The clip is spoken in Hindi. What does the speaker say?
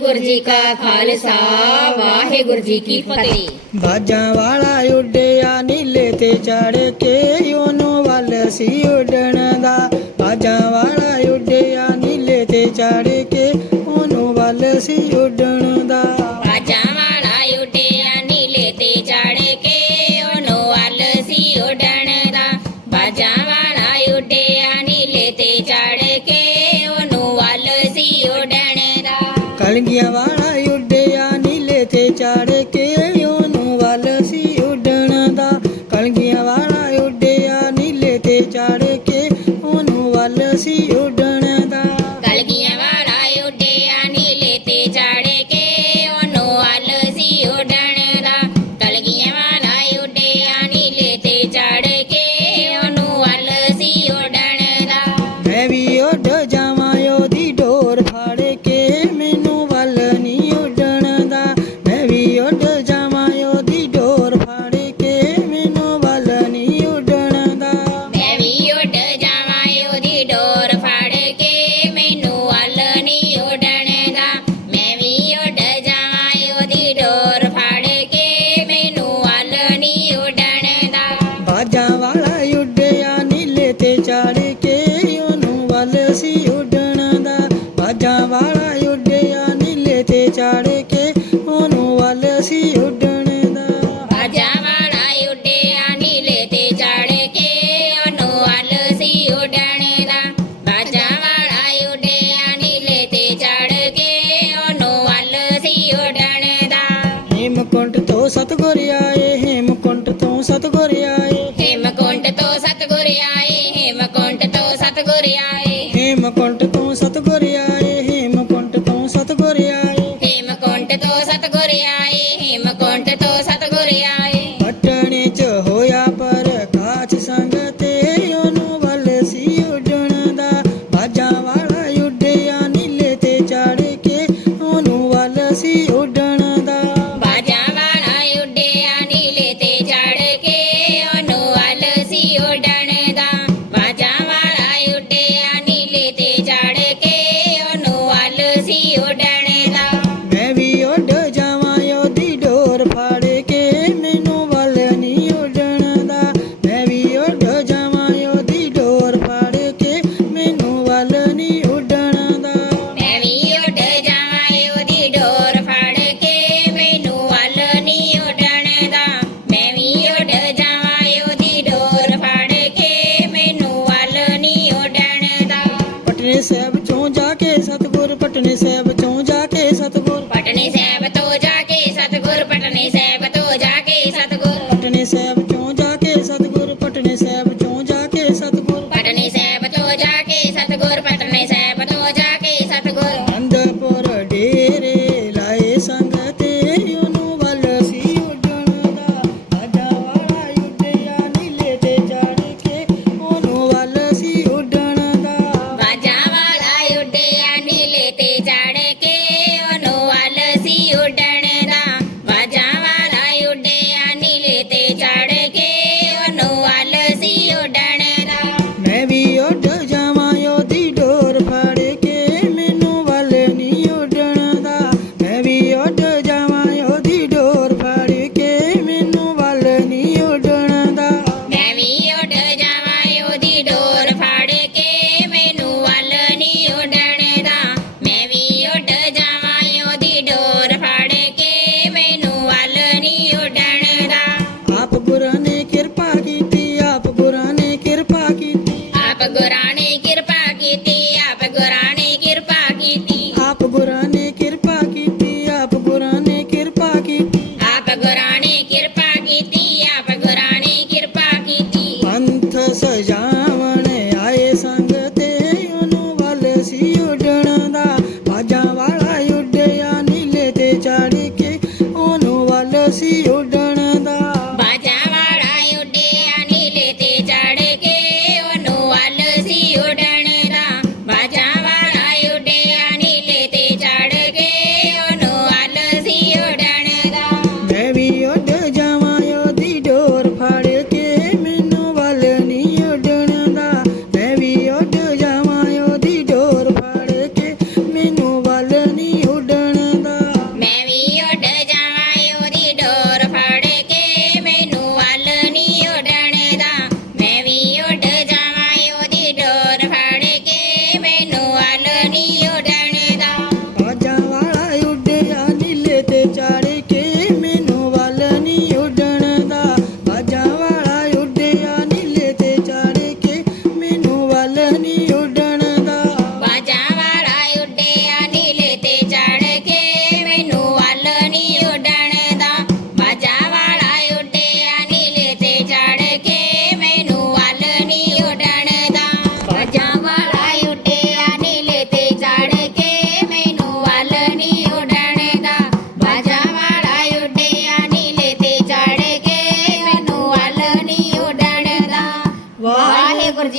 वाहेगुरु जी का खालसा वाहेगुरु जी की फतेह। बाजा वाला उड्या नीले ते चढ़ के ओनो वाल सी उड़न दा बाजा वाला उड्या नीले ते चढ़ के ओनो वाल सी उड़न ਸਤਗੁਰ ਆਏ ਹੇਮਕੁੰਟ ਤੋਂ ਸਤਗੁਰ ਆਏ। ਹੇਮਕੁੰਟ ਤੋਂ ਸਤਗੁਰ ਆਏ ਹੇਮਕੁੰਟ ਤੋਂ ਸਤਗੁਰ ਆਏ। ਹੇਮਕੁੰਟ ਤੋਂ ਸਤਗੁਰ be your see you later.